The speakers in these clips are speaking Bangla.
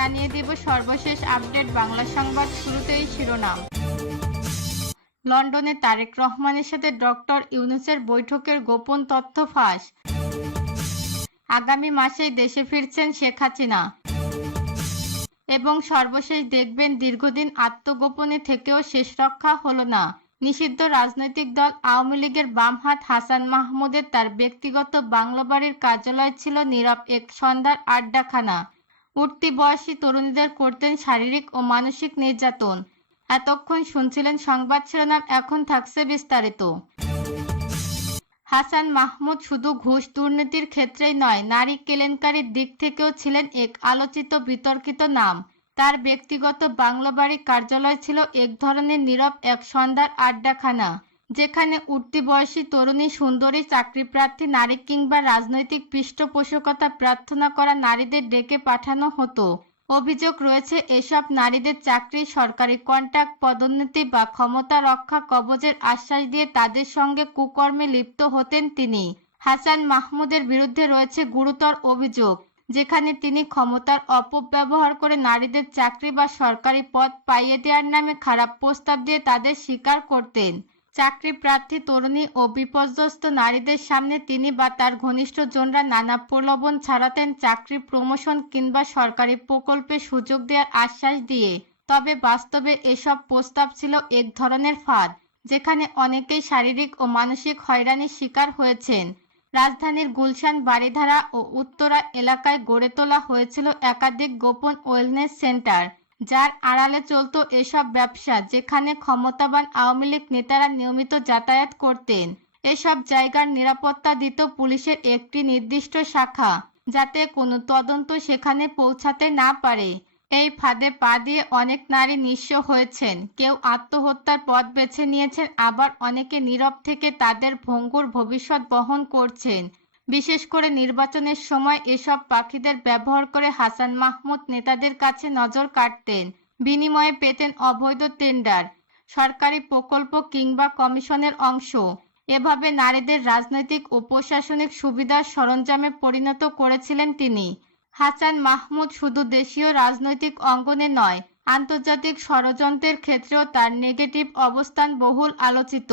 জানিয়ে দেব সর্বশেষ আপডেট বাংলা সংবাদ। শুরুতেই শিরোনাম। লন্ডনে তারেক রহমানের সাথে ডক্টর ইউনূসের বৈঠকের গোপন তথ্য ফাঁস। আগামী মাসেই দেশে ফিরছেন শেখ হাসিনা। এবং সর্বশেষ দেখবেন, দীর্ঘদিন আত্মগোপনে থেকেও শেষ রক্ষা হলো না। নিষিদ্ধ রাজনৈতিক দল আওয়ামী লীগের বামহাত হাসান মাহমুদের তার ব্যক্তিগত বাংলোবাড়ির কার্যালয় ছিল নীরব এক সন্ধ্যার আড্ডাখানা। উঠতি বয়সী তরুণীদের করতেন শারীরিক ও মানসিক নির্যাতন। এতক্ষণ শুনছিলেন সংবাদ শিরোনাম, এখন থাকছে বিস্তারিত। হাসান মাহমুদ শুধু ঘুষ দুর্নীতির ক্ষেত্রেই নয়, নারী কেলেঙ্কারির দিক থেকেও ছিলেন এক আলোচিত বিতর্কিত নাম। তার ব্যক্তিগত বাংলোবাড়ি কার্যালয় ছিল এক ধরনের নীরব এক সন্ধ্যার আড্ডাখানা, যেখানে উঠতি বয়সী তরুণী, সুন্দরী, চাকরিপ্রার্থী নারী কিংবা রাজনৈতিক পৃষ্ঠপোষকতা প্রার্থনা করা নারীদের ডেকে পাঠানো হতো। অভিযোগ রয়েছে, এসব নারীদের চাকরি, সরকারি কন্ট্রাক্ট, পদোন্নতি বা ক্ষমতা রক্ষা কবচের আশ্বাস দিয়ে তাদের সঙ্গে কুকর্মে লিপ্ত হতেন তিনি। হাসান মাহমুদের বিরুদ্ধে রয়েছে গুরুতর অভিযোগ, যেখানে তিনি ক্ষমতার অপব্যবহার করে নারীদের চাকরি বা সরকারি পদ পাইয়ে দেওয়ার নামে খারাপ প্রস্তাব দিয়ে তাদের শিকার করতেন। চাকরি প্রার্থী তরুণী ও বিপর্যস্ত নারীদের সামনে তিনি বা তার ঘনিষ্ঠজনরা নানা প্রলোভন ছাড়াতেন, চাকরি, প্রমোশন কিংবা সরকারি প্রকল্পে সুযোগ দেওয়ার আশ্বাস দিয়ে। তবে বাস্তবে এসব প্রস্তাব ছিল এক ধরনের ফাঁদ, যেখানে অনেকেই শারীরিক ও মানসিক হয়রানির শিকার হয়েছেন। রাজধানীর গুলশান, বারিধারা ও উত্তরা এলাকায় গড়ে তোলা হয়েছিল একাধিক গোপন ওয়েলনেস সেন্টার, যার আড়ালে চলত এসব ব্যবসা, যেখানে ক্ষমতাবান আওয়ামী লীগ নেতারা নিয়মিত যাতায়াত করতেন। এসব জায়গার নিরাপত্তা দিত পুলিশের একটি নির্দিষ্ট শাখা, যাতে কোনো তদন্ত সেখানে পৌঁছাতে না পারে। এই ফাঁদে পা দিয়ে অনেক নারী নিঃস্ব হয়েছেন, কেউ আত্মহত্যার পথ বেছে নিয়েছেন, আবার অনেকে নীরব থেকে তাদের ভঙ্গুর ভবিষ্যৎ বহন করছেন। বিশেষ করে নির্বাচনের সময় এসব পাখিদের ব্যবহার করে হাসান মাহমুদ নেতাদের কাছে নজর কাটতেন। বিনিময়ে পেতেন অবৈধ টেন্ডার, সরকারি প্রকল্প কিংবা কমিশনের অংশ। এভাবে নারীদের রাজনৈতিক ও প্রশাসনিক সুবিধার সরঞ্জামে পরিণত করেছিলেন তিনি। হাসান মাহমুদ শুধু দেশীয় রাজনৈতিক অঙ্গনে নয়, আন্তর্জাতিক ষড়যন্ত্রের ক্ষেত্রেও তার নেগেটিভ অবস্থান বহুল আলোচিত।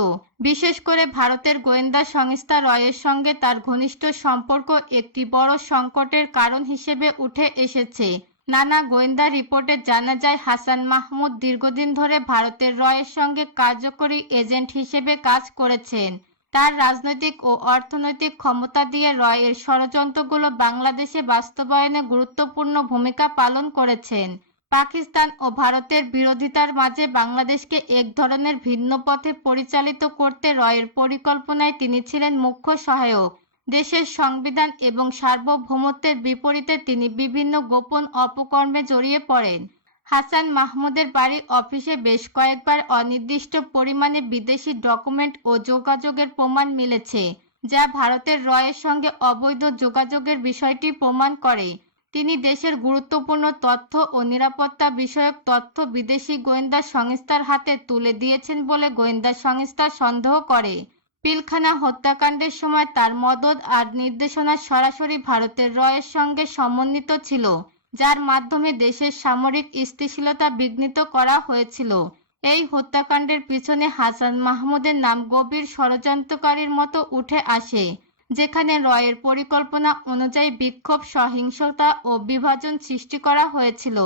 বিশেষ করে ভারতের গোয়েন্দা সংস্থা রয়ের সঙ্গে তার ঘনিষ্ঠ সম্পর্ক একটি বড় সংকটের কারণ হিসেবে উঠে এসেছে। নানা গোয়েন্দা রিপোর্টে জানা যায়, হাসান মাহমুদ দীর্ঘদিন ধরে ভারতের রয়ের সঙ্গে কার্যকরী এজেন্ট হিসেবে কাজ করেছেন। তার রাজনৈতিক ও অর্থনৈতিক ক্ষমতা দিয়ে রয়ের ষড়যন্ত্রগুলো বাংলাদেশে বাস্তবায়নে গুরুত্বপূর্ণ ভূমিকা পালন করেছেন। পাকিস্তান ও ভারতের বিরোধিতার মাঝে বাংলাদেশকে এক ধরনের ভিন্ন পথে পরিচালিত করতে রয়ের পরিকল্পনায় তিনি ছিলেন মুখ্য সহায়ক। দেশের সংবিধান এবং সার্বভৌমত্বের বিপরীতে তিনি বিভিন্ন গোপন অপকর্মে জড়িয়ে পড়েন। হাসান মাহমুদের বাড়ি অফিসে বেশ কয়েকবার অনির্দিষ্ট পরিমাণে বিদেশি ডকুমেন্ট ও যোগাযোগের প্রমাণ মিলেছে, যা ভারতের রয়ের সঙ্গে অবৈধ যোগাযোগের বিষয়টি প্রমাণ করে। তিনি দেশের গুরুত্বপূর্ণ তথ্য ও নিরাপত্তা বিষয়ক তথ্য বিদেশি গোয়েন্দা সংস্থার হাতে তুলে দিয়েছেন বলে গোয়েন্দা সংস্থা সন্দেহ করে। পিলখানা হত্যাকাণ্ডের সময় তার মদদ আর নির্দেশনা সরাসরি ভারতের রয়ের সঙ্গে সমন্বিত ছিল, যার মাধ্যমে দেশের সামরিক স্থিতিশীলতা বিঘ্নিত করা হয়েছিল। এই হত্যাকাণ্ডের পিছনে হাসান মাহমুদের নাম গভীর ষড়যন্ত্রকারীর মতো উঠে আসে, যেখানে রয়ের পরিকল্পনা অনুযায়ী বিক্ষোভ, সহিংসতা ও বিভাজন সৃষ্টি করা হয়েছিল।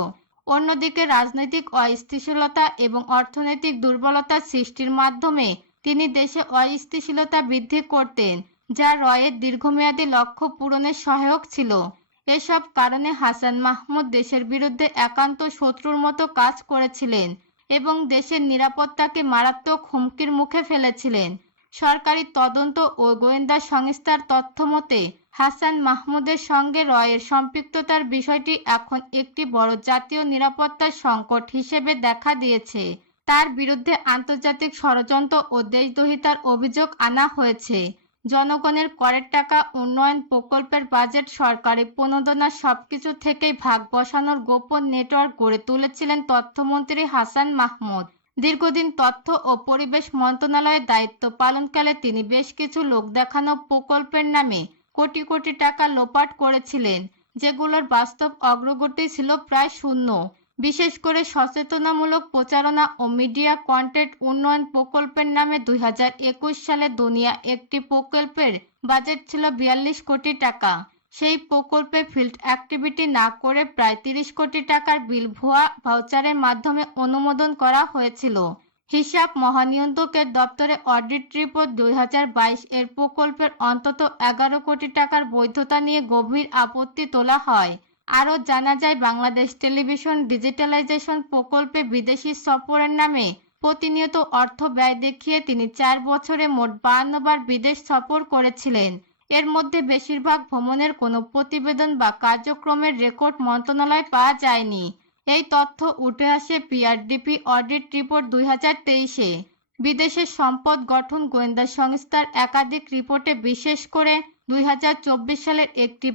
অন্যদিকে রাজনৈতিক অস্থিতিশীলতা এবং অর্থনৈতিক দুর্বলতা সৃষ্টির মাধ্যমে তিনি দেশে অস্থিতিশীলতা বৃদ্ধি করতেন, যা রয়ের দীর্ঘমেয়াদী লক্ষ্য পূরণের সহায়ক ছিল। এসব কারণে হাসান মাহমুদ দেশের বিরুদ্ধে একান্ত শত্রুর মতো কাজ করেছিলেন এবং দেশের নিরাপত্তাকে মারাত্মক হুমকির মুখে ফেলেছিলেন। সরকারি তদন্ত ও গোয়েন্দা সংস্থার তথ্য মতে, হাসান মাহমুদের সঙ্গে রয়ের সম্পৃক্ততার বিষয়টি এখন একটি বড় জাতীয় নিরাপত্তার সংকট হিসেবে দেখা দিয়েছে। তার বিরুদ্ধে আন্তর্জাতিক ষড়যন্ত্র ও দেশদ্রোহিতার অভিযোগ আনা হয়েছে। জনগণের করের টাকা, উন্নয়ন প্রকল্পের বাজেট, সরকারি প্রণোদনা সবকিছু থেকেই ভাগ বসানোর গোপন নেটওয়ার্ক গড়ে তুলেছিলেন তথ্যমন্ত্রী হাসান মাহমুদ। দীর্ঘদিন তথ্য ও পরিবেশ মন্ত্রণালয়ের দায়িত্ব পালনকালে তিনি বেশ কিছু লোক দেখানো প্রকল্পের নামে কোটি কোটি টাকা লোপাট করেছিলেন। যেগুলোর বাস্তব অগ্রগতি ছিল প্রায় শূন্য। বিশেষ করে সচেতনামূলক প্রচারণা ও মিডিয়া কন্টেন্ট উন্নয়ন প্রকল্পের নামে 2021 সালে দুনিয়া একটি প্রকল্পের বাজেট ছিল 42 কোটি টাকা। সেই প্রকল্পে ফিল্ড অ্যাক্টিভিটি না করে প্রায় 30 কোটি টাকার বিল ভুয়া ভাউচারের মাধ্যমে অনুমোদন করা হয়েছিল। হিসাব মহানিয়ন্ত্রকের দপ্তরে অডিট রিপোর্ট 2022 এর প্রকল্পের অন্তত 11 কোটি টাকার বৈধতা নিয়ে গভীর আপত্তি তোলা হয়। আরও জানা যায়, বাংলাদেশ টেলিভিশন ডিজিটালাইজেশন প্রকল্পে বিদেশি সফরের নামে প্রতিনিয়ত অর্থ ব্যয় দেখিয়ে তিনি 4 বছরে মোট 52 বার বিদেশ সফর করেছিলেন। এর মধ্যে বেশিরভাগ ভ্রমণের কোনো প্রতিবেদন বা কার্যক্রমের রেকর্ড মন্ত্রণালয়ে পাওয়া যায়নি। এই তথ্য উঠে আসে পিআরডিপি অডিট রিপোর্ট 2023-এ। বিদেশের সম্পদ গঠন গোয়েন্দা সংস্থার একাধিক রিপোর্টে, বিশেষ করে 2024 সালের একটি